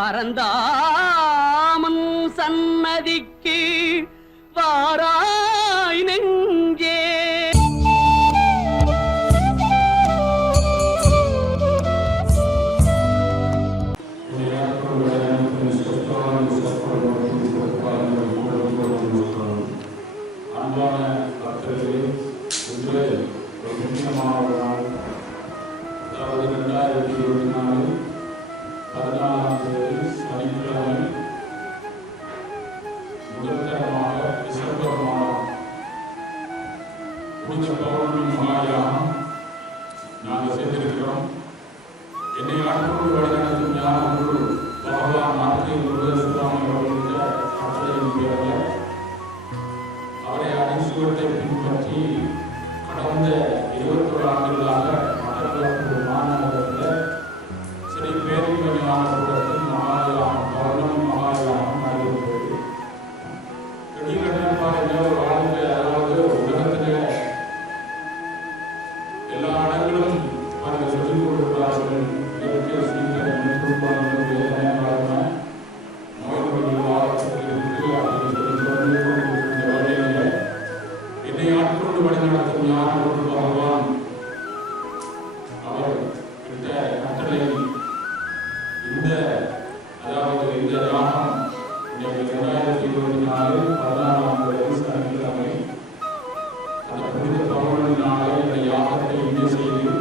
பரந்தாமன் சன்னதிக்கு வாராய் நெஞ்சே. அன்பான பக்தர்களே, இன்று ஒரு முக்கியமான ஒரு நாள். அதாவது 2024 14ஆம் தேதி சனிக்கிழமை முதற்கரமாக டிசம்பர் மாதம் புனித பௌர்ணமி மகாயாகம் நாங்கள் செய்திருக்கிறோம். என்னை ஆட்கொண்டு வழிநடத்தும் ஞான குரு பகவான் நாட்டில் சுவாமி அவர்களுடைய கட்டளையின் பேரில் அவரை அணிசுவத்தை பின்பற்றி கடந்த 21 ஆண்டுகளாக மட்டக்களப்பு மாநகரத்தில் ஸ்ரீ பேரின்ப ஞானபுரத்தில் மகாயாகம் பௌர்ணமி மகாயாகம் நடைபெற்றது. கிட்டத்தட்ட ஒரு வாழ்க்கை, அதாவது உலகத்தில் எல்லா இடங்களும் அவர்கள் சொல்லிக் கொடுக்கிறார்கள். இயற்கை சீக்கிரம் நோய்கள் வாரத்துக்கு என்னை ஆட்கொண்டு வழிநடத்தும் ஞான குரு பகவான் அவர் விட்ட கட்டளை அதாவது இந்த யாகம் 2024 14ஆம் தேதி சனிக்கிழமை அந்த புனித பௌர்ணமி நாளை இந்த யாகத்தை இங்கே செய்து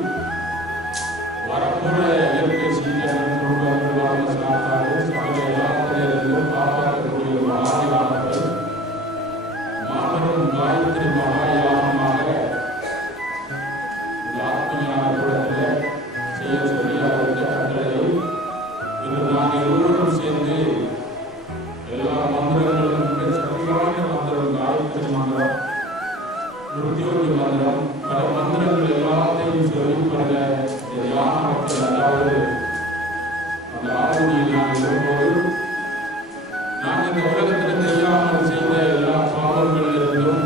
வரப்புற இயற்கை சீக்கிரம் குடும்பங்களாக சார்பாக சகல யாகத்திலிருந்தும் காப்பாற்றக்கூடிய மகாயாகத்தை மாபெரும் காயத்ரி மகாயாகமாக இந்த ஆத்மஞானபுரத்தில் செய்ய சொல்லி அவருடைய கட்டளை. இன்று நாங்கள் எல்லோரும் சேர்ந்து எல்லா மந்திரங்களும் சக்தியான மந்திரம், காயத்ரி மந்திரம், உத்தியோகி மந்திரம், பல மந்திரங்கள் எல்லாத்தையும் சொல்லி பல தியான மக்கள், அதாவது அந்த ஆளுநர் நாங்கள் வரும்போது நாங்கள் இந்த உலகத்தில் தெரியாமல் செய்த எல்லா பாவங்களிலிருந்தும்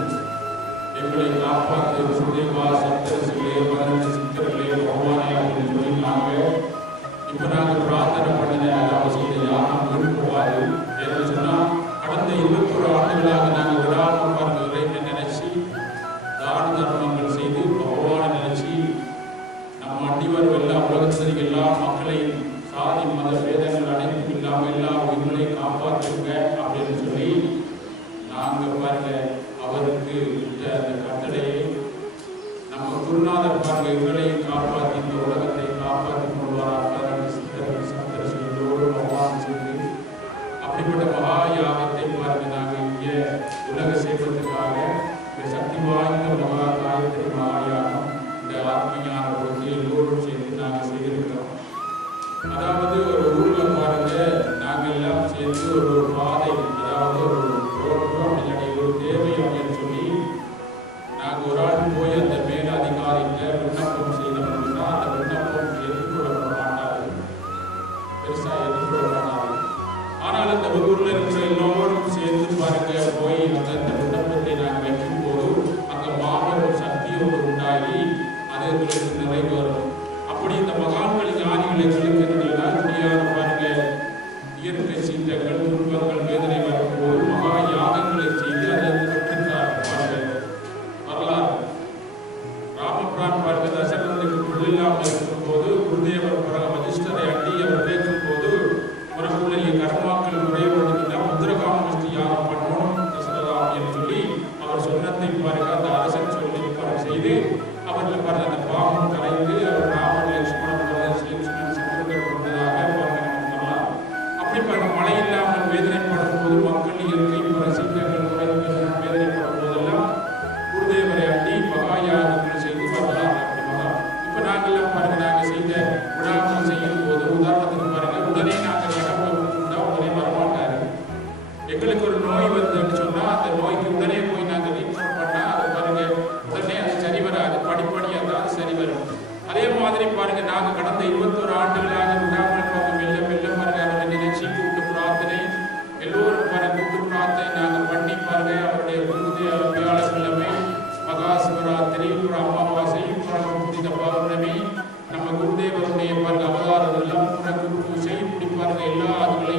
எங்களை காப்பாற்று சுதேவா சப்தரிசிகளே, 12 சித்தர்களே, பகவானே அப்படின்னு சொல்லி இப்போ நாங்கள் பிரார்த்தனை பண்ணின அதாவது செய்த யானம் விருப்பவாது என்று சொன்னால் கடந்த 21 ஆண்டுகளாக நாங்கள் விடாமல் பார்க்கிறேன் நினைச்சு தான தர்மங்கள் செய்து பகவானை நினைச்சு நம்ம அண்டிவர் எல்லா உலகத்தில் எல்லா மக்களையும் சாதி மத வேதங்கள் அனைத்தும் இல்லாமல் எல்லா உயிர்களையும் காப்பாற்றுங்க அப்படின்னு சொல்லி நாங்கள் பாருங்க அவருக்கு அந்த கட்டளையை நம்ம குருநாதர் பாருங்க இவர்களையும் காப்பாற்றி இந்த உலகத்தை காப்பாற்றி கொள்வாராக சந்திரசோடு பகவான் செய்து அப்படிப்பட்ட மகா யாகத்தை பாருங்க நாங்கள் இங்கே உலக சேவத்துக்காக சக்தி வாய்ந்த மகா காயத்ரி மகாயாகம் இந்த ஆத்மஞான பொறுத்து எல்லோரும் சேர்ந்து நாங்கள் செய்திருக்கிறோம். அதாவது ஒரு ஊர்ல பாருங்க நாங்கள் எல்லாம் சேர்ந்து ஒரு பாதை, அதாவது ஒரு ஒரு தேவை அப்படின்னு சொல்லி நாங்கள் ஒரு ஆள் போய் அந்த மேல அதிகாரிகிட்ட விண்ணப்பம் செய்தோம்னா அந்த விண்ணப்பம் எதிர்கொள்ளப்பட மாட்டாது, பெருசா எதிர்கொள்ள மாட்டாது. ஆனால் அந்த ஊர்ல இருக்கிற எல்லோரும் சேர்ந்து பாருங்க போய் அந்த விண்ணப்பத்தை நாங்கள் வைக்கும் போது அங்க மாபெரும் சக்தியோடு உண்டாகி அது எங்களுக்கு நிறைவேறும். அப்படி இந்த மகான்கள் ஞானிகள் எங்களுக்கு முடியாத பாருங்க இயற்கை சீற்றங்கள், துன்பங்கள், வேதனை வரும்போது மகா யாகங்களை செய்து அதை பாருங்க வரலாறு. ராமபிரான் பாருங்க தசரதனுக்கு புள்ளில்லாமல் இருக்கும் போது குருதேவர் வதிஷ்டரை அண்டி அவர் பேசும் போது உனக்குள்ள கர்மாக்கள் குறைவதற்குன்னா முத்திரகாமஸ்தி யாகம் பண்ணணும் தசரதா அப்படின்னு சொல்லி அவர் சொன்னதை பாருங்க அந்த அரசன் சொல்லி செய்து அவர்கள் பாருங்க அந்த பாவம் கரைந்து அவர் ராமன் லட்சுமணன் சமுதிரம் கொண்டதாக சொல்லலாம். அப்படி பாருங்க மழை இல்லாமல் வேதனைப்படும் போது மக்கள் இயற்கை பல சீக்கிரங்கள் குறைந்து வேதனைப்படும் போதெல்லாம் குருதேவரை அண்டி மகாயாகங்கள் செய்து வரலாம். இப்ப நாங்கள்லாம் பாருங்க நாங்கள் செய்த விழாக்கள் செய்யும் போது உதாரணத்துக்கு பாருங்க உடனே நாங்கள் கடவுளை கொடுத்துட்டா உடனே வரமாட்டாரு. எங்களுக்கு ஒரு நோய் வந்துன்னு சொன்னா அந்த நோய்க்கு உடனே போய் நாங்கள் ட்ரீட்மெண்ட் பண்ணா அது பாருங்க உடனே அது சரி வராது, படிப்படியாக தான் சரி வரும். அதே மாதிரி பாருங்க நாங்கள் கடந்த 21 ஆண்டுகளாக விடாமல் பாருங்க மெல்ல மெல்ல பாருங்க அவரை நினைச்சு கூட்டு பிரார்த்தனை எல்லோரும் பாருங்க கூட்டு பிரார்த்தனை நாங்கள் பண்ணி பாருங்க அவருடைய வியாழக்கிழமை மகா சிவராத்திரி, அமாவாசை, புனித பௌர்ணமி, நம்ம குருதேவருடைய பாருங்க அவதாரம் எல்லாம் பூஜை இப்படி பாருங்க எல்லா அதுகளை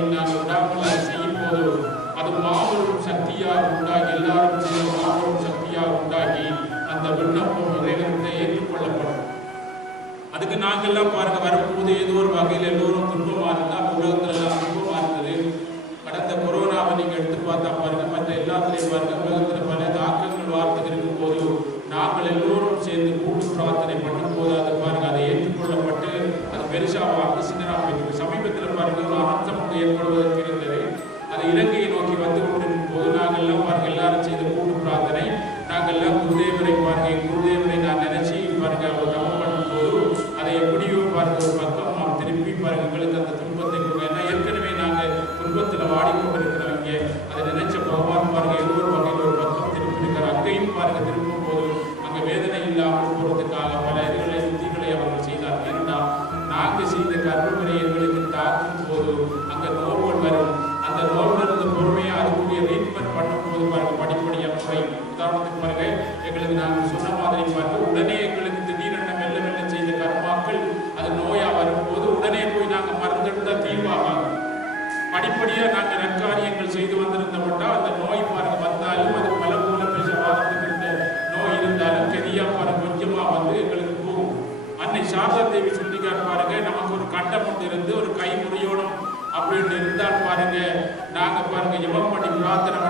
ஒன்று ஏற்படுவதற்கு இருந்தது. அது இலங்கையை நோக்கி வந்து கொண்டிருக்கும் போது நாங்கள் எல்லாம் பாருங்க எல்லாரும் செய்த கூட்டு பிரார்த்தனை. நாங்கள் எல்லாம் குருதேவரை பாருங்க, குருதேவரை நான் நினைச்சு பாருங்க அவர் தவம் பண்ணும் போது அதை எப்படியோ பாருங்க ஒரு பக்கம் நாம் திருப்பி பாருங்க எங்களுக்கு அந்த துன்பத்தை ஏன்னா ஏற்கனவே நாங்கள் துன்பத்தில் வாடிக்கொண்டிருக்கிறவங்க அதை நினைச்ச பகவான் பாருங்க ஒரு வகையில் ஒரு பக்கம் திருப்பி இருக்கிற அங்கேயும் பாருங்க திரும்பும் போது அங்கே வேதனை இல்லாமல் போகிறதுக்காக பல இதுகளை யுத்திகளை அவர்கள் செய்தார். ஏனென்றால் நாங்கள் செய்த கர்மங்களை எங்களுக்கு தாக்கும் போது அங்கே நோய்கள் வரும். அந்த நோயிலிருந்து பொறுமையாக அதுக்குரிய ட்ரீட்மெண்ட் பண்ணும்போது பாருங்க படிப்படியாக குறையும். உதாரணத்துக்கு பாருங்க எங்களுக்கு நாங்கள் சொன்ன மாதிரி பாருங்க உடனே எங்களுக்கு திடீரென மெல்ல மெல்ல செய்த கர்மாக்கள் அது நோயா வரும்போது உடனே போய் நாங்கள் மருந்தெடுத்தால் தீர்வாகாது. படிப்படியாக நாங்கள் நற்காரியங்கள் செய்து வந்திருந்தோம்னா அந்த நோய் பாருங்க வந்தாலும் அது பல மூல வாரத்துக்கு இருந்த நோய் இருந்தாலும் கெதியா பாருங்க கொஞ்சமா வந்து எங்களுக்கு போகும். அன்னை சாரதா தேவி சொல்லிக்கார் பாருங்க நமக்கு ஒரு கண்டம் ஒன்று இருந்து ஒரு கை முறியோடும் அப்படின்னு இருந்தால் பாருங்க நாங்க பாருங்க ஜெபம் பண்ணி பிரார்த்தனை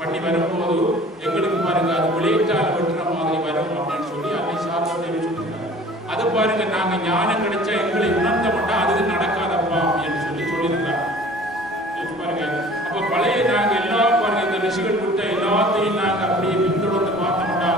பண்ணி வரும்போது எங்களுக்கு பாருங்க அது விளையாட்டால் வெட்டுற மாதிரி வரும் அப்படின்னு சொல்லி அன்னை சாரதா தேவி சொல்லியிருக்காங்க. அது பாருங்க நாங்க ஞானம் கிடைச்சா எங்களை உணர்ந்த மாட்டா அது நடக்காதப்பா அப்படின்னு சொல்லியிருக்காங்க. பாருங்க அப்ப பழைய நாங்க எல்லாம் பாருங்க இந்த ரிஷிகள் விட்ட எல்லாத்தையும் நாங்க அப்படியே பின்தொடர்ந்து பார்த்தோம்னா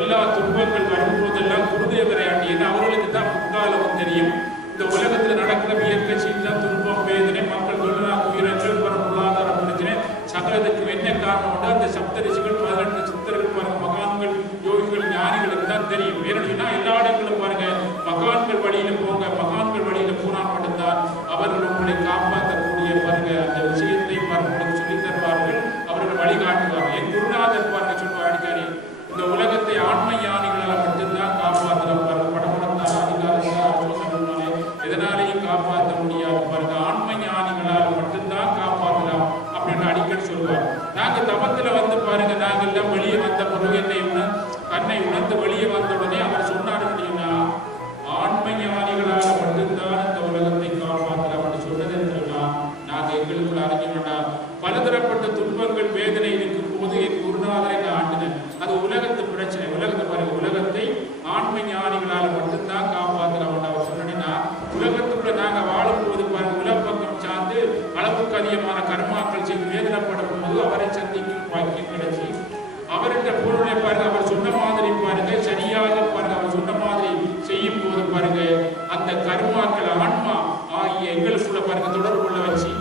எல்லா துன்பங்கள் வரும்போதெல்லாம் குருதேவரை ஆண்டியது அவர்களுக்கு தான் முக்காலம் தெரியும். இந்த உலகத்தில் நடக்கிற இயற்கை சீற்றம் துன்பம் வேதனை மக்கள் தொழிலாக உயிரிழப்பு பொருளாதார பிரச்சனை சகலத்துக்கு என்ன காரணம் அந்த சப்த ரிஷிகள் 18 சித்தர்கள் பாருங்க மகான்கள் யோகிகள் ஞானிகளுக்கு தான் தெரியும். ஏன்னா எல்லா இடங்களும் பாருங்க மகான்கள் வழியில போங்க மகான்கள் வழியில போனால் மட்டும்தான் அவர்கள் உங்களை காப்பாற்றக்கூடிய பாருங்க அந்த விஷயத்தை பாருங்க சொல்லி தருவார்கள். அவர்கள் வழிகாட்டுவார்கள். என் குருநாதர் பாருங்க சொல்வார் அடிக்கடி இந்த உலகத்தை ஆன்ம ஞானிகளால் மட்டும்தான் காப்பாற்றலாம் பாருங்க படப்படத்தால் அதிகாரத்தால் எதனாலையும் காப்பாற்ற முடியாது பாருங்க ஆன்ம ஞானிகளால் மட்டும்தான் காப்பாற்றலாம் அப்படின்னு அடிக்கடி சொல்வார். நாங்க தபத்துல வந்து பாருங்க நாங்கள் எல்லாம் வெளியே வந்த பிறகு தன்னை உணர்ந்து வெளியே வந்த உடனே அவர் சொன்னார் அப்படின்னா ஆன்ம ஞானிகளால் மட்டும்தான் இந்த உலகத்தை காப்பாற்றலாம் அப்படின்னு சொன்னது என்றா நாங்க எங்களுக்குள்ள அறிஞ்சோம்னா பலதரப்பட்ட துன்பங்கள் வேதனை இருக்கும் போது என் குருநாதரை நான் ஆண்டினேன். அது உலகத்து பிரச்சனை. உலகத்தை பாருங்க உலகத்தை ஆன்ம ஞானிகளால் மட்டும்தான் காப்பாற்றலாம் அவர் சொன்னா உலகத்துக்குள்ள நாங்க வாழும் போது பாருங்க உலகப்பக்கம் சார்ந்து அளவுக்கு அதிகமான கர்மாக்கள் செய்து வேதனைப்படும் போது அவரை சந்திக்கும் பாக்கியம் கிடைச்சி அவர்கிட்ட பொருளை பாருங்க அவர் சொன்ன மாதிரி பாருங்க சரியாக பாருங்க அவர் சொன்ன மாதிரி செய்யும் போது பாருங்க அந்த கர்மாக்கள் ஆன்மா ஆகிய எங்களுக்குள்ள பாருங்க தொடர்பு கொள்ள வச்சு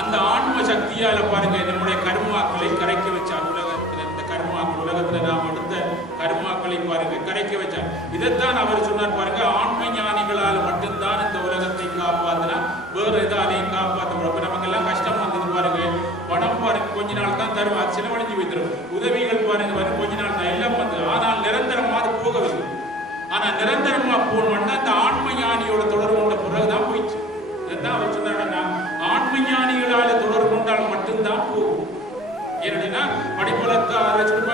அந்த ஆன்ம சக்தியால பாருங்க நம்முடைய கர்மாக்களை கரைக்க வச்சார். உலகத்துல இந்த கர்மாக்கள் உலகத்துல நாம் எடுத்த கர்மாக்களை பாருங்க கரைக்க வச்சார். இதைத்தான் அவர் சொன்னார் பாருங்க ஆன்ம ஞானிகளால் மட்டும்தான் இந்த உலகத்தை காப்பாத்தினா வேற எதாலையும் காப்பாற்ற முடியும். நமக்கு எல்லாம் கஷ்டம் வந்தது பாருங்க பணம் பாருங்க கொஞ்ச நாள் தான் தரும் அது சிலவழிஞ்சு வைத்திரும். உதவிகள் பாருங்க வரும் கொஞ்ச நாள் தான் எல்லாம் வந்து ஆனால் நிரந்தரமா அது போகவில்லை. ஆனா நிரந்தரமா போனோம்னா அந்த ஆன்ம ஞானியோட தொடர்பு கொண்ட பிறகுதான் போயிடுச்சு. இதைத்தான் அவர் சொன்னாருன்னா ஆன்ம ஞானிகளால தொடர்பு கொண்டால் மட்டும்தான் போகும். ஏன்னா படிப்பலத்தை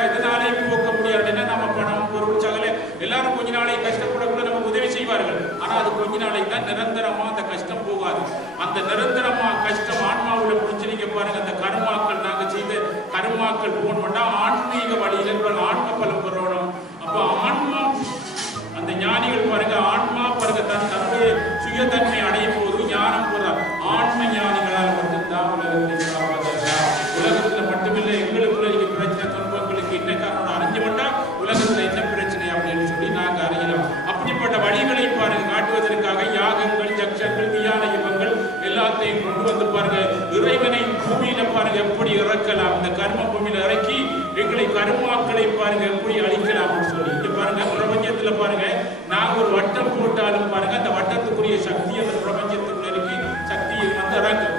எதனாலே போக்க முடியாதுன்னா நம்ம பணம் பொருள் சகல எல்லாரும் கொஞ்ச நாளை கஷ்டப்படக்கூட நமக்கு உதவி செய்வார்கள். ஆனா அது கொஞ்ச நாளைக்கு தான் நிரந்தரமா அந்த கஷ்டம் போகாது. அந்த நிரந்தரமா கஷ்டம் ஆன்மாவுல புரிஞ்சுக்க பாருங்க அந்த கர்மாக்கள் நாங்க செய்த கர்மாக்கள் போனோம்னா ஆன்மீக வழியில ஆன்ம பலம் பெறணும். அப்ப ஆன்மா அந்த ஞானிகள் பாருங்க ஆன்மா பாருங்க தன்னுடைய சுயதன்மை அடையும் போது ஞானம் போறார். ஆன்ம ஞானிகளால் மட்டும்தான் உலகத்தை காப்பாற்றுகிறார். உலகத்துல மட்டுமில்லை எங்களுக்குள்ள நீங்க பிரச்சனை துன்பங்களுக்கு என்ன காரணம் அறிஞ்சு மட்டும் உலகத்துல என்ன பிரச்சனை அப்படின்னு சொல்லி நாங்க அறியலாம். அப்படிப்பட்ட வழிகளை பாருங்க காட்டுவதற்காக யாகங்கள் ஜக்ஷங்கள் தியான யுகங்கள் எல்லாத்தையும் கொண்டு வந்து பாருங்க இறைவனை பூமியில பாருங்க எப்படி இறக்கலாம் இந்த கர்ம பூமியில இறக்கி எங்களை கர்மாக்களை பாருங்க எப்படி அழிக்கலாம் அப்படின்னு சொல்லி இங்க பாருங்க பிரபஞ்சத்துல பாருங்க நாங்க ஒரு வட்டம் போட்டாலும் பாருங்க அந்த வட்டத்துக்குரிய சக்தி அந்த பிரபஞ்சத்துக்குள்ள இருக்கு சக்தியை வந்து இறக்கும்.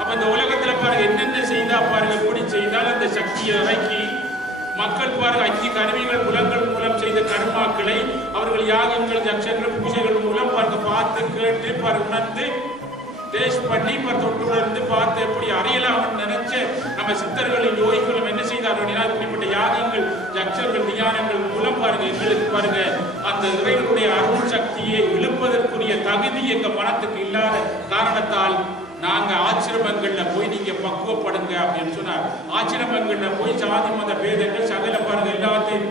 அப்ப இந்த உலகத்துல பாருங்க என்னென்ன செய்தா பாருங்க எப்படி செய்தால் அந்த சக்தியை இறக்கி மக்கள் பாருங்க 5 கருவிகள் புலங்கள் மூலம் செய்த கர்மாக்களை அவர்கள் யாகங்கள் ஜக்ஷங்கள் பூஜைகள் மூலம் பாருங்க பார்த்து கேட்டு பாருங்க உணர்ந்து டேஸ்ட் பண்ணி தொட்டு உணர்ந்து பார்த்து எப்படி அறியலாம்னு நினைச்ச நம்ம சித்தர்களும் யோகிகளும் என்ன செய்தார்கள் இப்படிப்பட்ட யாகங்கள் ஜக்ஷர்கள் தியானங்கள் மூலம் பாருங்க எங்களுக்கு பாருங்க அந்த இறைவனுடைய அருள் சக்தியை இழுப்பதற்குரிய தகுதி எங்க மனத்துக்கு இல்லாத காரணத்தால் நாங்க ஆசிரமங்கள்ல போய் நீங்க பக்குவப்படுங்க அப்படின்னு சொன்னார். ஆசிரமங்கள்ல போய் சாதி மத பேதங்கள் சகல பாருங்க எல்லாத்தையும்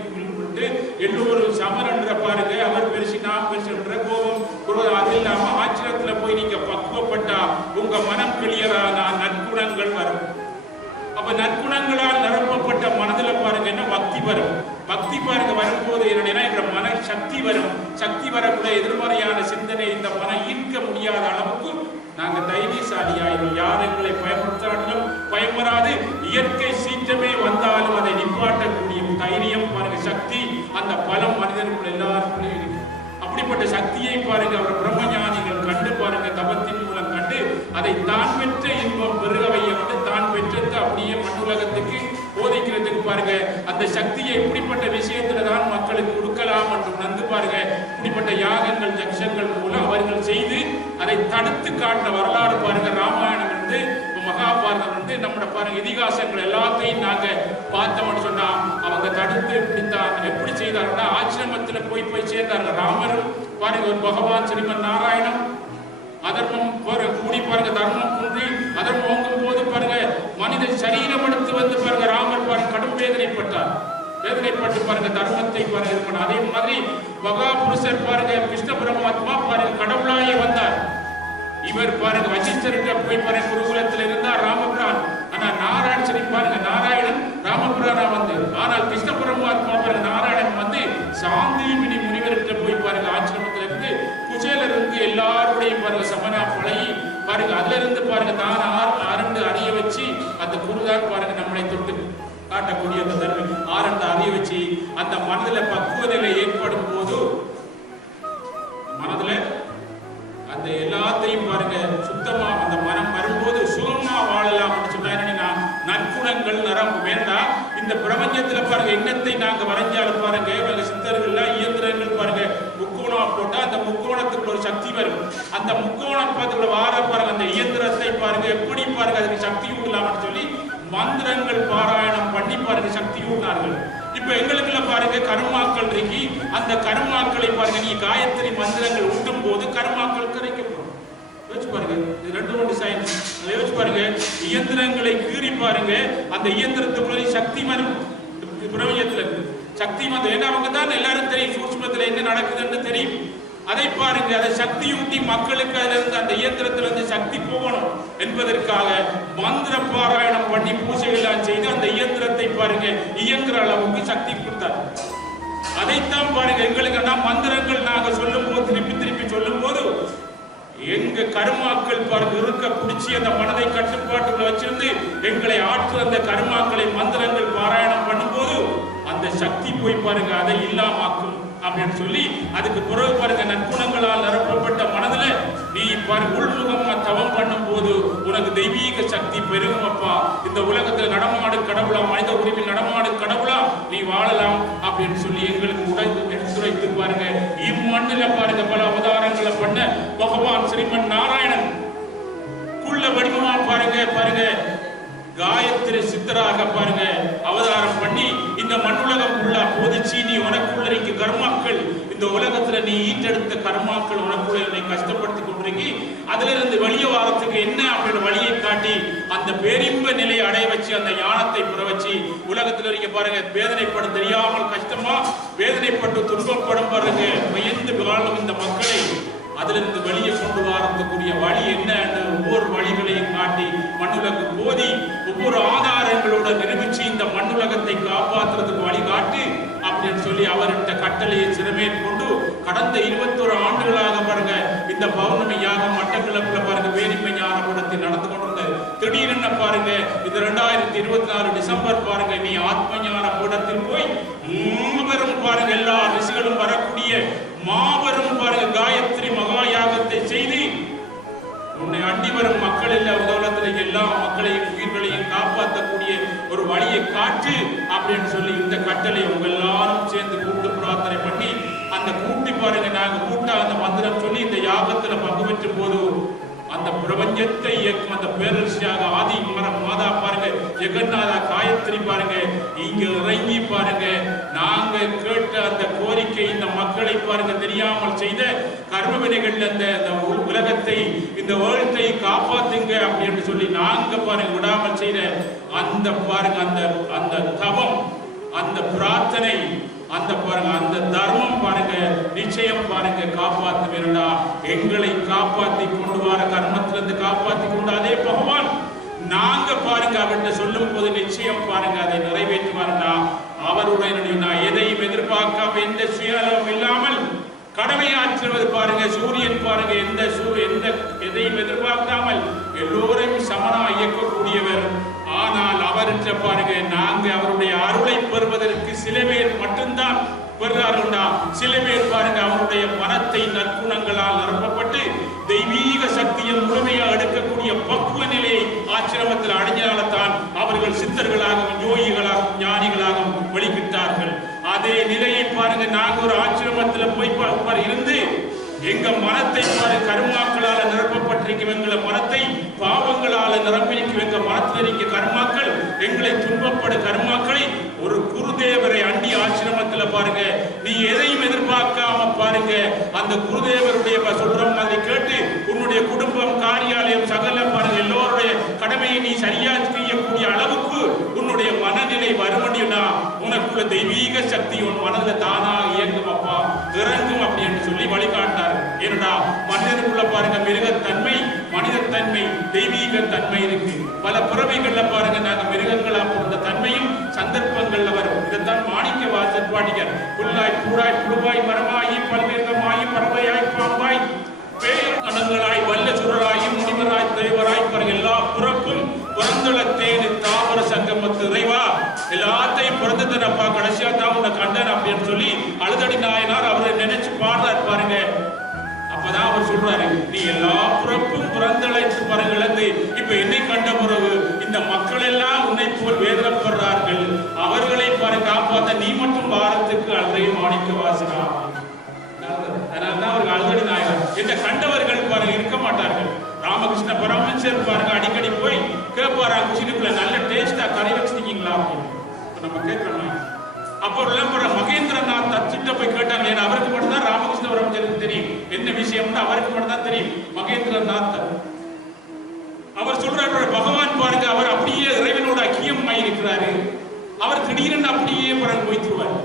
எல்லோரும் சமரன்ற பாருங்க அவர் பெருசு நாம் பெருசுன்ற கோபம் அது இல்லாம ஆசிரமத்துல போய் நீங்க பக்குவ நிரப்பப்பட்டா உங்க மனம் கிளியரானா நற்குணங்கள் வரும். அப்ப நற்குணங்களால் நிரப்பப்பட்ட மனதுல பாருங்க என்ன பக்தி வரும். பக்தி பாருங்க வரும்போது என்னுடைய மன சக்தி வரும். சக்தி வரக்கூடிய எதிர்மறையான சிந்தனை இந்த மனம் ஈர்க்க முடியாத அளவுக்கு நாங்க தைரியசாலியாயிரும். யார் எங்களை பயமுறுத்தாலும் பயமராது, இயற்கை சீற்றமே வந்தாலும் அதை நிப்பாட்டக்கூடிய தைரியம் பாருங்க, சக்தி, அந்த பலம் மனிதனுக்குள்ள எல்லாருக்குள்ளே இருக்கு. அப்படிப்பட்ட சக்தியை பாருங்க அவர் பிரம்மஞானிகள் கண்டு பாருங்க, தபத்தின் மூலம் கண்டு அதை தான் பெற்ற இன்பம் பெருகவையை வந்து தான் பெற்றது அப்படியே மண்ணுலகத்துக்கு போதிக்கிறதுக்கு பாருங்க அந்த சக்தியை இப்படிப்பட்ட விஷயத்துல தான் மக்களுக்கு கொடுக்கலாம் என்று உணர்ந்து பாருங்க இப்படிப்பட்ட யாகங்கள் ஜக்ஷங்கள் மூலம் அவர்கள் செய்து அதை தடுத்து காட்ட வரலாறு பாருங்க. ராமாயணம் இருந்து மகாபாரதம் இருந்து நம்மளோட பாருங்க இதிகாசங்கள் எல்லாத்தையும் நாங்க பார்த்தோம்னு சொன்னா அவங்க தடுத்து பிடித்தாங்க. எப்படி செய்தாருன்னா ஆசிரமத்துல போய் சேர்ந்தார்கள். ராமரும் பாருங்க ஒரு பகவான் ஸ்ரீமன் நாராயணன் அதர்மம் கூடி பாருங்க தர்மம் குன்றி அதர்மம் ஓங்கும் போது பாருங்க மனித சரீரம் எடுத்து வந்து பாருங்க ராமர் பாருங்க கடும் வேதனைப்பட்டார். வேதனைப்பட்டு பாருங்க தர்மத்தை பாருங்க இருக்கணும். அதே மாதிரி மகா புருஷர் பாருங்க கிருஷ்ண பரமாத்மா பாருங்க கடவுளாயே வந்தார். இவர் பாருங்க வசிஷ்டர்கிட்ட போய் பாருங்க குருகுலத்தில் இருந்தார் ராமபிரான். ஆனா நாராயண பாருங்க நாராயணன் ராமபிரானா வந்து, ஆனால் கிருஷ்ண பரமாத்மா பாருங்க நாராயணன் வந்து சாந்திமினி முனிவர்கிட்ட போய் பாருங்க ஆசிரமத்தில் இருந்து குச்சேலர் இருந்து எல்லாருடையும் பாருங்க சமனா பழகி பாருங்க அதுல இருந்து பாருங்க தான் அரண்டு அறிய வச்சு அந்த குருதான் பாருங்க நம்மளை தொட்டு காட்டக்கூடிய அந்த தன்மை ஆரண்ட அறிய வச்சு அந்த மனதுல பக்குவ நிலை ஏற்படும் போது மனதுல அந்த எல்லாத்தையும் பாருங்க சுத்தமா அந்த மனம் வரும்போது சுகமா வாழலாம் சொன்னா நற்குணங்கள் நரம்பு வேண்டாம். இந்த பிரபஞ்சத்துல பாருங்க எண்ணத்தை நாங்க வரைஞ்சாலும் பாருங்க சித்தர்கள் இயந்திரங்கள் பாருங்க முக்கோணம் போட்டா அந்த முக்கோணத்துக்குள்ள ஒரு சக்தி வரும். அந்த முக்கோணம் பார்த்து வார பாருங்க அந்த இயந்திரத்தை பாருங்க எப்படி பாருங்க அதுக்கு சக்தி ஊட்டலாம்னு சொல்லி மந்திரங்கள் பாராயணம் பண்ணி பாருங்க சக்தி ஊட்டினார்கள். இப்ப எங்களுக்குள்ள பாருங்க கர்மாக்கள் இருக்கு. அந்த கர்மாக்களை பாருங்க நீ காயத்ரி மந்திரங்கள் ஊட்டும் போது கர்மாக்கள் கரைக்கப்படும். யோசிச்சு பாருங்க, இது ரெண்டு ஒன்று சயின்ஸ். யோசிச்சு பாருங்க, இயந்திரங்களை கீறி பாருங்க அந்த இயந்திரத்துக்குள்ள சக்தி வரும். பிரபஞ்சத்துல இருக்கு சக்தி வந்து ஏன்னா அவங்க தான் எல்லாரும் தெரியும் சூட்சுமத்துல என்ன நடக்குதுன்னு தெரியும். அதை பாருங்க அதை சக்தி ஊட்டி மக்களுக்கு அதுல இருந்து அந்த இயந்திரத்துல இருந்து சக்தி போகணும் என்பதற்காக மந்திர பாராயணம் பண்ணி பூஜைகள் எல்லாம் செய்து அந்த இயந்திரத்தை பாருங்க இயங்குற அளவுக்கு சக்தி கொடுத்தார். அதைத்தான் பாருங்க எங்களுக்கு மந்திரங்கள் நாங்க சொல்லும் போது திருப்பி சொல்லும் போது எங்க கர்மாக்கள் பாருங்க இருக்க பிடிச்சி அந்த மனதை கட்டுப்பாட்டுக்குள்ள வச்சிருந்து எங்களை ஆற்று அந்த கர்மாக்களை மந்திரங்கள் பாராயணம் பண்ணும்போது அந்த சக்தி போய் பாருங்க அதை இல்லாமாக்கும் அப்படின்னு சொல்லி அதுக்கு பிறகு பாருங்க நற்குணங்களால் நிரப்பப்பட்ட மனதுல நீ பாருங்க உள்முகமா தவம் பண்ணும் போது உனக்கு தெய்வீக சக்தி பெருகும். அப்பா இந்த உலகத்துல நடமாடு கடவுளா மனித உரிமையில் நடமாடு கடவுளா நீ வாழலாம் அப்படின்னு சொல்லி எங்களுக்கு எடுத்துரைத்து பாருங்க இம்மண்ணில பாருங்க பல அவதாரங்களை பண்ண பகவான் ஸ்ரீமன் நாராயணன் குள்ள வடிவமா பாருங்க காயத்ரி சித்தராக பாருங்க அவதாரம் பண்ணி இந்த மண்ணுலகம் உள்ள போதிச்சு நீ உனக்குள்ள இருக்க கர்மாக்கள் இந்த உலகத்துல நீ ஈட்டெடுத்த கர்மாக்கள் உனக்குள்ள என்னை கஷ்டப்படுத்தி கொண்டிருக்கி அதுல இருந்து வெளியே வாரத்துக்கு என்ன அப்படின்னு வழியை காட்டி அந்த பேரின்ப நிலையை அடைய வச்சு அந்த ஞானத்தை பெற வச்சு உலகத்துல இருக்க பாருங்க வேதனைப்பட தெரியாமல் கஷ்டமா வேதனைப்பட்டு துன்பப்படும் பாருங்க பயந்து வாழும் இந்த மக்களை அதுல இருந்து வெளியே கொண்டு வரக்கூடிய வழி என்ன ஒவ்வொரு வழிகளையும் காட்டி மண்ணுலகு போதி ஒவ்வொரு ஆதாரங்களோட நிரூபிச்சு இந்த மண்ணுலகத்தை காப்பாற்றுறதுக்கு வழிகாட்டு அப்படின்னு சொல்லி அவர்கிட்ட கட்டளையை சிறமேற்கொண்டு கடந்த 21 ஆண்டுகளாக பாருங்க இந்த பௌர்ணமி யாகம் மட்டக்களப்புல பாருங்க வேரிமை ஞான கூடத்தில் நடந்து கொண்டிருந்தது. திடீரென பாருங்க இந்த 2024 டிசம்பர் பாருங்க நீ ஆத்ம ஞான கூடத்தில் போய் மாபெரும் பாருங்க எல்லா ரிஷிகளும் வரக்கூடிய மாபெரும் பாருங்க காயத்ரி மகா யாகத்தை செய்து உன்னை அண்டி வரும் மக்கள் இல்ல உலகத்தில் எல்லா மக்களையும் உயிர்களையும் காப்பாற்றக்கூடிய ஒரு வழியை காட்டு அப்படின்னு சொல்லி இந்த கட்டளை உங்க எல்லாரும் சேர்ந்து கூட்டு பிரார்த்தனை பண்ணி அந்த கூட்டி பாருங்க நாங்க கூட்ட அந்த மந்திரம் சொல்லி இந்த யாகத்துல பங்கு பெற்றும் போது அந்த பிரபஞ்சத்தை இயக்கும் அந்த பேரரசியாக ஆதி மாதா பாருங்க ஜெகநாதா காயத்ரி பாருங்க இங்க இறங்கி பாருங்க நாங்க கேட்ட அந்த கோரிக்கை இந்த மக்களை பாருங்க தெரியாமல் செய்த கர்ம வினைகள் அந்த உலகத்தை இந்த வேர்ல்டை காப்பாத்துங்க அப்படின்னு சொல்லி நாங்க பாருங்க விடாமல் செய்த அந்த பாருங்க அந்த தவம் அந்த பிரார்த்தனை அந்த பாருங்க அந்த தர்மம் பாருங்க நிச்சயம் பாருங்க காப்பாற்ற வேண்டா. எங்களை காப்பாத்தி கொண்டு வர கர்மத்திலிருந்து காப்பாத்தி கொண்டு அதே பகவான் நாங்க பாருங்க அவர்கிட்ட சொல்லும் போது நிச்சயம் பாருங்க அதை நிறைவேற்றுவார்டா. அவருடைய நான் எதையும் எதிர்பார்க்காம எந்த சுயநலம் இல்லாமல் கடமையாற்றுவது பாருங்க. சூரியன் பாருங்க எந்த எதையும் எதிர்பார்க்காமல் எல்லோரையும் சமனா இயக்கக்கூடியவர். ஆனால் அவர்கிட்ட பாருங்க நாங்க அவருடைய அருளை பெறுவதற்கு சில பேர் மட்டும்தான் பெறுகிறார்களா. சில பேர் பாருங்க அவருடைய மனத்தை நற்குணங்களால் நிரப்பப்பட்டு தெய்வீக சக்தியை முழுமையாக எடுக்கக்கூடிய பக்குவ நிலையை ஆசிரமத்தில் அடைஞ்சால்தான் அவர்கள் சித்தர்களாகவும் யோகிகளாகவும் ஞானிகளாகவும் வெளிக்கிட்டார்கள். அதே நிலையை பாருங்க நாங்க ஒரு ஆசிரமத்தில் போய் இருந்து எங்க மனத்தை பாருங்க கர்மாக்களால நிரப்பப்பட்டிருக்கும். எங்களை மனத்தை பாவங்களால நிரம்பிக்கும். எங்க மனத்தில் இருக்க கர்மாக்கள் எங்களை துன்பப்படும் கர்மாக்களை ஒரு குருதேவரை அண்டி ஆசிரமத்தில் பாருங்க நீ எதையும் எதிர்பார்க்காம பாருங்க அந்த குருதேவருடைய சொல்ற மாதிரி கேட்டு உன்னுடைய குடும்பம் காரியாலயம் சகல பாருங்க எல்லோருடைய கடமையை நீ சரியா செய்யக்கூடிய அளவுக்கு உன்னுடைய மனநிலை வருமடினா உனக்குள்ள தெய்வீக சக்தி உன் மனதில் தானா இயங்கும் அப்பா இறங்கும் அப்படின்னு சொல்லி வழிகாட்டார். ஏன்னா மனிதனுக்குள்ள பாருங்க மிருகத்தன்மை மனிதத்தன்மை தெய்வீக தன்மை இருக்கு. பல பிறவைகள்ல பாருங்க நாங்க மிருகங்களா பிறந்த தன்மையும் சந்தர்ப்பங்கள்ல வரும். இதைத்தான் மாணிக்க வாசகர் பாடினார். புல்லாய் பூராய் புழுவாய் மரமாயி பல்வேதமாயி பறவையாய் பாம்பாய் பேரணங்களாய் வல்ல சுரராயும் முனிவராய் தேவராய் பாருங்க எல்லா பிறப்பும் பிறந்தளத்தேனு தாவர சங்கமத்து இறைவா எல்லாத்தையும் பிறந்ததனப்பா கடைசியா தான் உன்னை கண்டன் அப்படின்னு சொல்லி அழுதடி நாயனார் அவரை நினைச்சு பாடுறாரு பாருங்க. அப்பதான் அவர் சொல்றாரு நீ எல்லா பிறப்பும் பிறந்தழைத்து பாருங்க இழந்து இப்ப என்னை கண்ட பிறகு இந்த மக்கள் எல்லாம் உன்னை போல் வேதனைப்படுறார்கள். அவர்களை பாருங்க காப்பாத்த நீ மட்டும் வாரத்துக்கு அழுதையும் மாணிக்க வாசகா. அதனால்தான் அவர்கள் அழுதடி நாயகர் இந்த கண்டவர்கள் பாருங்க இருக்க மாட்டார்கள். ராமகிருஷ்ண பரமஹம்சர் பாருங்க அடிக்கடி போய் கேட்பாரா குச்சினுக்குள்ள நல்ல டேஸ்டா கறி வச்சிருக்கீங்களா அப்படின்னு நம்ம கேட்கணும். அப்போ மகேந்திரநாத் தச்சிட்ட போய் கேட்டாங்க. ஏன்னா அவருக்கு மட்டும் தான் ராமகிருஷ்ண பரமஹம்சருக்கு தெரியும் என்ன விஷயம்னு அவருக்கு மட்டும் தான் தெரியும். மகேந்திரநாத் அவர் சொல்றாரு பகவான் பாருங்க அவர் அப்படியே இறைவனோட ஐக்கியமாய் இருக்கிறாரு. அவர் திடீரென்று அப்படியே பிறகு போய்த்துருவார்.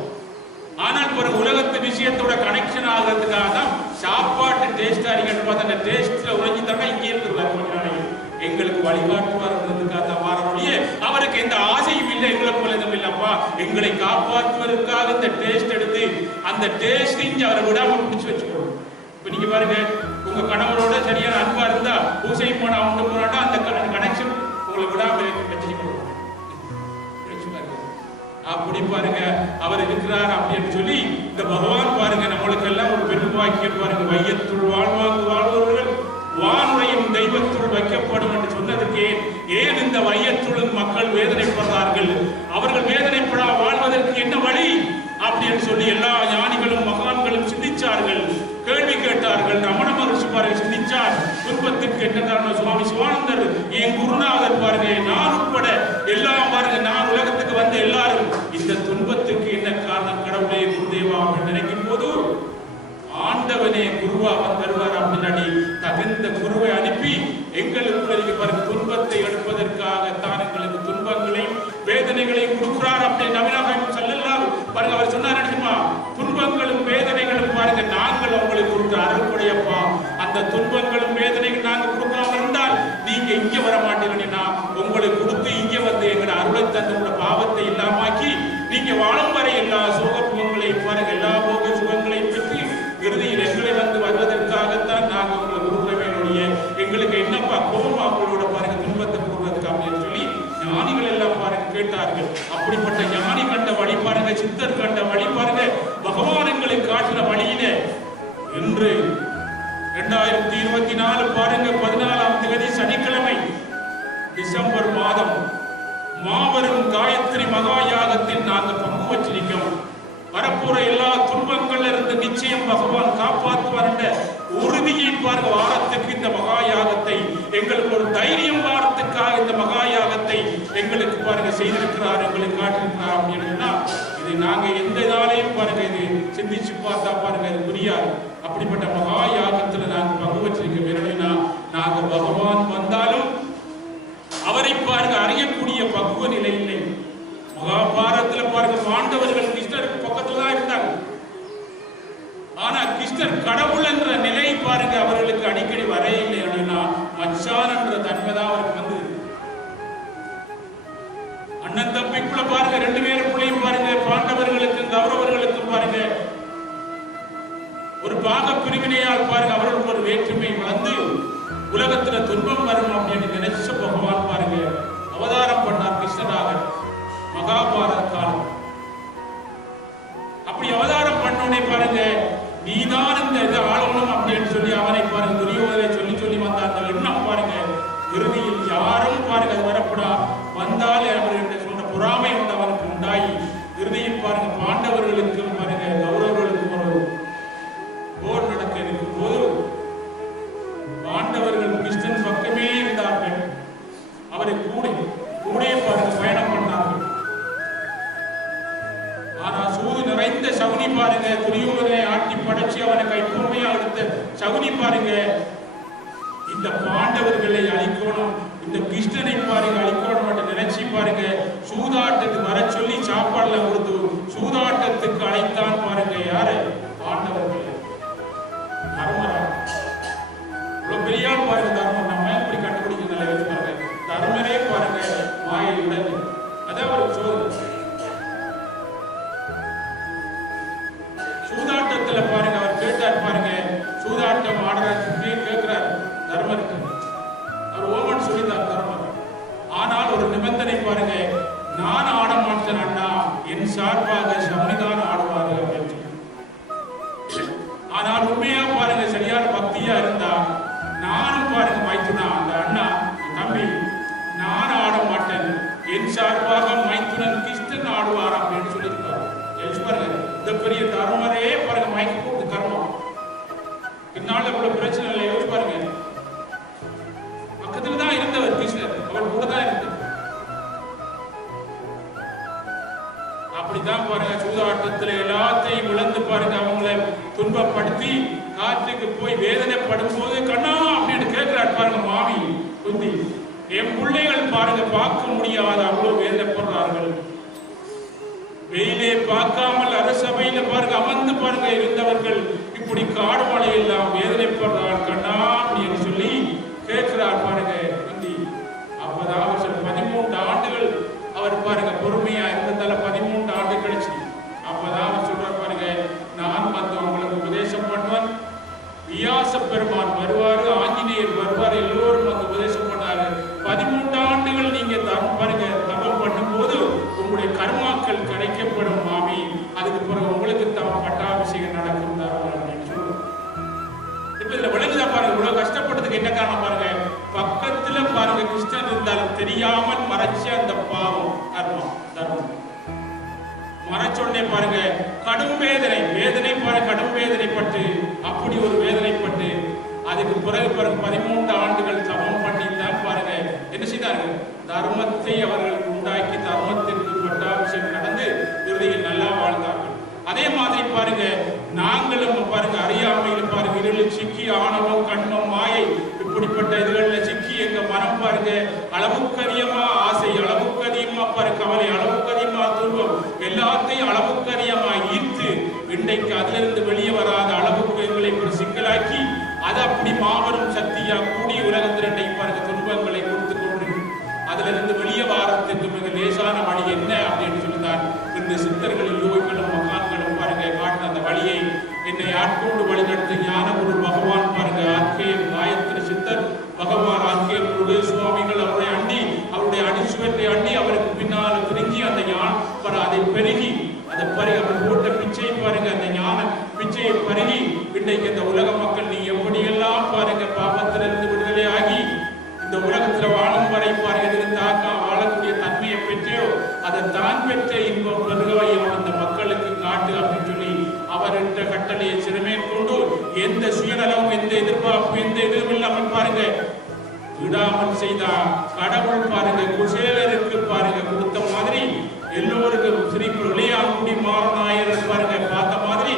ஆனால் பிறகு உலகத்து விஷயத்தோட கனெக்ஷன் ஆகிறதுக்காக தான் சாப்பாட்டு டேஸ்டா இருக்கட்டும் பார்த்து அந்த டேஸ்ட்ல உறைஞ்சி தர இங்கே இருந்துருவார். கொஞ்ச நாளைக்கு எங்களுக்கு வழிகாட்டுவார்ன்றதுக்காக வாரக்கூடிய அவருக்கு எந்த ஆசையும் இல்லை. எங்களை போல எதுவும் இல்லப்பா எங்களை காப்பாற்றுவதற்காக இந்த டேஸ்ட் எடுத்து அந்த டேஸ்ட் இங்கே அவரை விடாம பிடிச்சி வச்சுக்கணும். இப்ப நீங்க பாருங்க உங்க கணவரோட சரியான அன்பா இருந்தா பூசை போனா அவங்க போனாட்டா அந்த கனெக்ஷன் உங்களை விடாம வச்சுக்கணும். அப்படி பாருங்க அவர் இருக்கிறார் அப்படின்னு சொல்லி இந்த பகவான் பாருங்க நம்மளுக்கு எல்லாம் ஒரு பெரும் வாக்கியம் பாருங்க வையத்துள் வாழ்வாங்கு வாழ்வர்கள் வானுரையும் தெய்வத்துள் வைக்கப்படும் என்று சொன்னதுக்கு ஏன் இந்த வையத்துள் மக்கள் வேதனைப்படுறார்கள் அவர்கள் வேதனைப்படா வாழ்வதற்கு என்ன வழி அப்படின்னு சொல்லி எல்லா ஞானிகளும் மகான்களும் சிந்திச்சார்கள். கேள்வி கேட்டார்கள். ரமண மகர்ஷி பாருங்க சிந்திச்சார். துன்பத்திற்கு என்ன காரணம்? சுவாமி சிவானந்தர் என் குருநாதர் பாருங்க நான் உட்பட எல்லாம் பாருங்க நான் உலகத்துக்கு வந்த எல்லாரும் இந்த துன்பத்துக்கு என்ன காரணம் கடவுளே குருதேவா அப்படின்னு நினைக்கும் போது ஆண்டவனே குருவா வருவார் அப்படின்னாடி தகுந்த குருவை அனுப்பி எங்களுக்கு பாருங்க துன்பத்தை எடுப்பதற்காகத்தான் எங்களுக்கு துன்பங்களையும் வேதனைகளையும் கொடுக்கிறார் அப்படின்னு நவீனாக சொல்லலாம் பாருங்க. அவர் சொன்னார் துன்பங்களும் வேதனைகளும் பாருங்க நாங்கள் உங்களுக்கு கொடுத்த அருள்படையப்பா அந்த துன்பங்களும் வேதனைகள் நாங்கள் கொடுக்காம இருந்தால் நீங்க இங்க வர மாட்டீங்கன்னா உங்களுக்கு கொடுத்து இங்க வந்து எங்களை அருளை தந்து உங்களோட பாவத்தை இல்லாமாக்கி நீங்க வாழும் வரை எல்லா சுகங்களையும் பாருங்க எல்லா போக சுகங்களையும் பெற்று இறுதியில் எங்களை வந்து வருவதற்காகத்தான் நாங்கள் உங்களை கொடுக்கிறவங்களுடைய எங்களுக்கு என்னப்பா கோபம் அவங்களோட பாருங்க துன்பத்தை போடுறதுக்கு அப்படின்னு சொல்லி ஞானிகள் எல்லாம் பாருங்க கேட்டார்கள். அப்படிப்பட்ட ஞானி கண்ட வழி பாருங்க சித்தர் கண்ட வழி பாருங்க பகவான் எங்களுக்கு காட்டின வழியில இன்று 2024 பாருங்க 14ஆம் தேதி சனிக்கிழமை டிசம்பர் மாதம் மாபெரும் காயத்ரி மகா யாகத்தில் நாங்கள் பங்கு வச்சிருக்கோம். வரப்போற எல்லா துன்பங்கள்ல இருந்து நிச்சயம் பகவான் காப்பாற்றுவார் என்ற உறுதியை பாருங்க வாரத்துக்கு இந்த மகா யாகத்தை எங்களுக்கு ஒரு தைரியம் வாரத்துக்காக இந்த மகா யாகத்தை எங்களுக்கு பாருங்க செய்திருக்கிறார் எங்களுக்கு காட்டிருக்கிறார் அப்படின்னா இது நாங்க எந்த நாளையும் பாருங்க இது சிந்திச்சு பார்த்தா பாருங்க இது புரியாது. அப்படிப்பட்ட மகா யாகத்துல நாங்க பங்கு வச்சிருக்க வேணும்னா நாங்க பகவான் வந்தாலும் அவரை பாருங்க அறியக்கூடிய பக்குவ நிலை இல்லை. மகாபாரதத்துல பாருங்க, பாண்டவர்கள் கிருஷ்ணருக்கு பக்கத்துல தான் இருந்தாங்க. ஆனா கிருஷ்ணர் கடவுள் என்ற நிலை பாருங்க அவர்களுக்கு அடிக்கடி வரையில்லை. அப்படின்னா மச்சான் என்ற தன்மை தான் அவருக்கு வந்து அண்ணன் தம்பிக்குள்ள பாருங்க 2 பேருக்குள்ளையும் பாருங்க, பாண்டவர்களுக்கும் கௌரவர்களுக்கும் பாருங்க ஒரு பாக பிரிவினையால் பாருங்க அவர்களுக்கு ஒரு வேற்றுமை வளர்ந்து உலகத்துல துன்பம் வரும் அப்படின்னு நினைச்ச பகவான் பாருங்க அவதாரம் பண்ணார் கிருஷ்ணராக மகாபாரத காலம். அப்படி அவதாரம் பண்ணோடனே பாருங்க, நீதான் இந்த இது ஆளணும் அப்படின்னு சொல்லி அவனை பாருங்க துரியோதனை சொல்லி சொல்லி வந்த அந்த எண்ணம் பாருங்க இறுதியில் யாரும் பாருங்க அது வரப்படா வந்தால் அவர்கள் சொன்ன பொறாமை வந்து அவனுக்கு உண்டாகி இறுதியில் பாருங்க பாண்டவர்களுக்கும் பாருங்க கௌரவர்களுக்கும் ஒரு போர் நடக்க இருக்கும் போது பாண்டவர்கள் கிருஷ்ணன் பக்கமே இருந்தார்கள். அவரை கூட பாருங்க பயணம் பண்ணார்கள். ஆனா சூது நிறைந்த சகுனி பாருங்க துரியோதனை ஆட்டி படைச்சு அவனை கைப்பொறுமையா எடுத்த சகுனி பாருங்க இந்த பாண்டவர்களை அழிக்கணும், இந்த கிருஷ்ணனை பாருங்க அழிக்கணும் என்று நினைச்சு பாருங்க சூதாட்டத்துக்கு வர சொல்லி சாப்பாடுல கொடுத்து சூதாட்டத்துக்கு அழைத்தான் பாருங்க. யாரு? பாண்டவர்கள். தர்மரா இவ்வளவு பெரியால் பாருங்க தர்மம். நம்ம எப்படி கண்டுபிடிக்கிறது பாருங்க, தர்மரே பாருங்க மாயை உடனே அதான் அவருக்கு சோதனை. சூதாட்டத்துல பாருங்க அவர் கேட்டார் பாருங்க, சூதாட்டம் ஆடுறதுக்கு கேட்கிறார் தர்மருக்கு. அவர் ஓமன் சொல்லித்தார் தர்மர். ஆனால் ஒரு நிபந்தனை பாருங்க, நான் ஆட மாட்டேன் அண்ணா, என் சார்பாக சகுனிதான் ஆடுவாரு அப்படின்னு. ஆனால் உண்மையா பாருங்க சரியான பக்தியா இருந்தா நானும் பாருங்க மைத்துனா அந்த அண்ணா தம்பி நான் ஆட மாட்டேன், என் சார்பாக மைத்துனன் கிருஷ்ணன் ஆடுவார் அப்படின்னு சொல்லியிருக்காரு. பாருங்க இந்த பெரிய தர்மரே பாருங்க மயக்கி போட்டு கர்மம் பின்னால இவ்வளவு பிரச்சனை இல்லை. யோசிச்சு பாருங்க, பக்கத்துல தான் இருந்தவர் கிருஷ்ணர், அவர் கூட தான் இருந்தார். அப்படித்தான் பாருங்க சூதாட்டத்துல எல்லாத்தையும் இழந்து பாருங்க அவங்களை துன்பப்படுத்தி காற்றுக்கு போய் வேதனைப்படும் போது கண்ணா அப்படின்னு கேட்கிறார் பாருங்க மாமி குந்தி, என் பிள்ளைகள் பாருங்க பார்க்க முடியாத அவ்வளவு வேதனைப்படுறார்கள். வெயிலே பார்க்காமல் அரசபையில பாருங்க அமர்ந்து பாருங்க இருந்தவர்கள் இப்படி காடு மழை எல்லாம் வேதனைப்படுறார் கண்ணா அப்படின்னு சொல்லி கேட்கிறார் பாருங்க குந்தி. அப்பதான் அவர் 13 ஆண்டுகள் அவர் பாருங்க பொறுமையா இருந்ததால 13 ஆண்டு கழிச்சு அப்பதான் அவர் சொல்றார் பாருங்க, நான் வந்து உங்களுக்கு உபதேசம் பண்ணுவேன், வியாச பெருமான் வருவாரு, ஆஞ்சநேயர் வருவார், எல்லோரும் வந்து உபதேசம் பண்ணாரு. 13 ஆண்டுகள் நீங்க பாருங்க தபம் பண்ணும் போது உங்களுடைய கர்மாக்கள் கிடைக்கப்படும் மாமி, அதுக்கு பிறகு உங்களுக்கு தான் பட்டாபிஷேகம் நடக்கும் அப்படின்னு சொல்லுவோம். இப்ப இதுல விளங்குதா பாருங்க இவ்வளவு கஷ்டப்பட்டதுக்கு என்ன காரணம் பாருங்க, பக்கத்துல பாருங்க கிருஷ்ணன் இருந்தாலும் தெரியாமல் மறைச்ச அந்த பாவம் கர்மம் தர்மம் மறைச்சொன்னே பாருங்க கடும் வேதனை பாருங்க கடும் வேதனைப்பட்டு அப்படி ஒரு வேதனைப்பட்டு அதுக்கு பிறகு பாருங்க 13 ஆண்டுகள் தபம் பண்ணி தான் பாருங்க என்ன செய்தார்கள், தர்மத்தை அவர்கள் உண்டாக்கி தர்மத்திற்கு பட்டாபிஷேகம் நடந்து இறுதியில் நல்லா வாழ்ந்தார்கள். அதே மாதிரி பாருங்க நாங்களும் பாருங்க அறியாமையில் பாருங்க இருளில் சிக்கி ஆணவம் கண்மம் மாயை இப்படிப்பட்ட இதுகளில் சிக்கி எங்க மனம் பாருங்க அளவுக்கு அதிகமா ஆசை, அளவுக்கு அதிகமா பாருங்க கவலை, அளவுக்கு அதிகமா துன்பம் எல்லாத்தையும் அளவுக்கு அதிகமா ஈர்த்து இன்றைக்கு அதிலிருந்து வெளியே வராத அளவுக்கு எங்களை ஒரு சிக்கலாக்கி அது அப்படி மாபெரும் சக்தியா கூடி உலகத்தில் இன்றைக்கு பாருங்க துன்பங்களை கொடுத்து கொண்டு அதுல இருந்து வெளியே வாரத்துக்கு மிக லேசான வழி என்ன அப்படின்னு சொல்லிதான் இந்த சித்தர்களின் யோகிகளும் மகான்களும் பாருங்க காட்டின அந்த வழியை என்னை ஆட்கொண்டு வழிநடத்த ஞான குரு பகவான் பாருங்க ஆர்கே காயத்ரி சித்தர் பகவான் ஆர்கே குரு சுவாமிகள் அவருடைய அண்டி அவருடைய அடிச்சுவற்றை அண்டி அவருக்கு பின்னால் திருஞ்சி அந்த ஞான அதை பெருகி அதை பருகி அவர் போட்ட பிச்சை பாருங்க அந்த ஞான பிச்சையை பருகி இன்றைக்கு இந்த உலக மக்கள் நீ எப்படியெல்லாம் பாருங்க பாவத்திலிருந்து விடுதலை ஆகி இந்த உலகத்துல வாழும் வரை பாருங்க தாக்கா வாழக்கூடிய தன்மையை பெற்றோ அதை தான் பெற்ற இன்பம் பெருகவையும் அந்த மக்களுக்கு காட்டு அப்படின்னு சொல்லி அவர்கிட்ட கட்டளையை சிறுமேற்கொண்டு எந்த சுயநலமும் எந்த எதிர்பார்ப்பு எந்த எதுவும் இல்லாமல் பாருங்க விடாமல் செய்தா கடவுள் பாருங்க குசேலருக்கு பாருங்க கொடுத்த மாதிரி எல்லோருக்கும் ஸ்ரீ விளையாங்குடி மாறனாயர் பாருங்க பார்த்த மாதிரி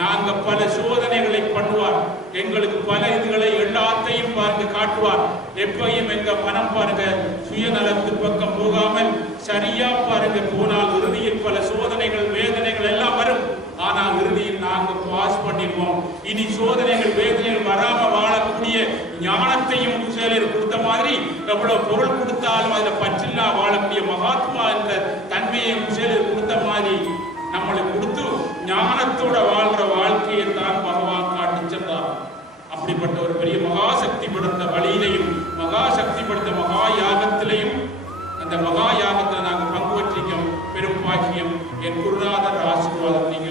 நாங்க பல சோதனைகளை பண்ணுவார், எங்களுக்கு பல இதுகளை எல்லாத்தையும் பாருங்க காட்டுவார். எப்பையும் எங்க மனம் பாருங்க சுயநலத்து பக்கம் போகாமல் சரியா பாருங்க போனால் இறுதியில் பல சோதனைகள் வேதனைகள் எல்லாம் வரும். ஆனால் இறுதியில் நாங்க பாஸ் பண்ணிடுவோம். இனி சோதனைகள் வேதனைகள் வராம வாழக்கூடிய ஞானத்தையும் செயலர் கொடுத்த மாதிரி எவ்வளவு பொருள் கொடுத்தாலும் அதுல பற்றில்லா வாழக்கூடிய மகாத்மா என்ற தன்மையை செயலர் கொடுத்த மாதிரி நம்மளுக்கு கொடுத்து ஞானத்தோட வாழ்ற வாழ்க்கையை தான் பகவான் காட்டி சென்றார். அப்படிப்பட்ட ஒரு பெரிய மகாசக்தி படுத்த வழியிலையும் மகாசக்தி படுத்த மகா யாகத்திலையும் அந்த மகா யாகத்தில் நாங்கள் பங்கு பெற்றிக்கும் பெரும் பாக்கியம் என் குருநாதர் ஆசீர்வாதம் நீங்க